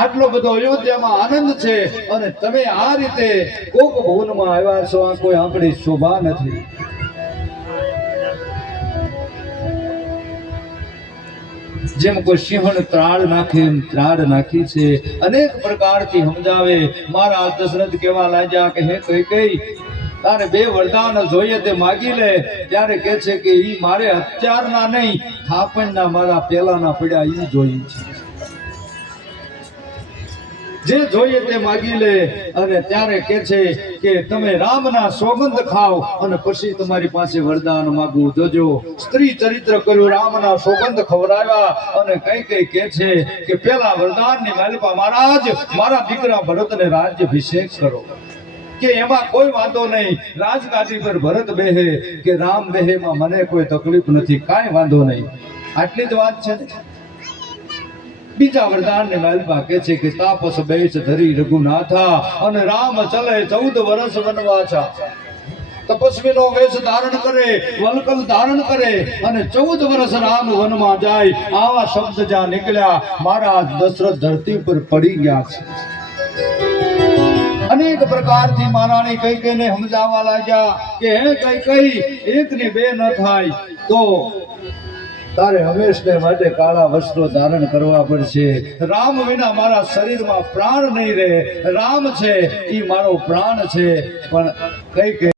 આટલો બધો અયોધ્યામાં આનંદ છે અને તમે આ રીતે કોક ભવનમાં આવ્યા છો, આ કોઈ આપણી શોભા નથી. જેમ કોઈ સિંહણ ત્રાળ નાખે ત્રાળ નાખી છે. અનેક પ્રકારથી સમજાવે. મારા દશરથ કેવા લાગ્યા કે હે કઈ કઈ તારે બે વરદાન જોઈએ તે માગી લે. ત્યારે કે છે કે ઈ મારે અત્યારના નહીં, થાપણના મારા પેલાના પડ્યા ઈ જોઈએ છે. જે જોઈએ તે માગી લે. અને ત્યારે કે છે કે તમે રામના સોગંદ ખાઓ અને પછી તમારી પાસે વરદાન માંગવું. જોજો સ્ત્રી ચરિત્ર કર્યું, રામના સોગંદ ખવડાવ્યા અને કઈ કઈ કે છે કે પેલા વરદાનની માલિકા મહારાજ મારા દીકરા ભરતને રાજ્યાભિષેક કરો. કે એમાં કોઈ વાંધો નહીં, રાજગાદી પર ભરત બેહે કે રામ બેહેમાં મને કોઈ તકલીફ નથી, કાંઈ વાંધો નહીં. આટલી જ વાત છે. બીજા વરદાન ને માલપા કે છે કે તાપસ બેસ ધરી રઘુનાથા અને રામ ચલે 14 વર્ષ વનવાસા. તપસ્વીનો વેશ ધારણ કરે, વલકલ ધારણ કરે અને 14 વર્ષ રામ વનમાં જાય. આવા શબ્દ જ્યાં નીકળ્યા મારા દશરથ ધરતી પર પડી ગયા છે. અનેક પ્રકારથી મહારાણી કઈ કઈને સમજાવવા લાગ્યા કે હે કઈ કઈ એકની બે ન થાય તો તારે હંમેશને માટે કાળા વસ્ત્રો ધારણ કરવા પડશે. રામ વિના મારા શરીરમાં પ્રાણ નહીં રહે. રામ છે ઈ મારો પ્રાણ છે. પણ કઈ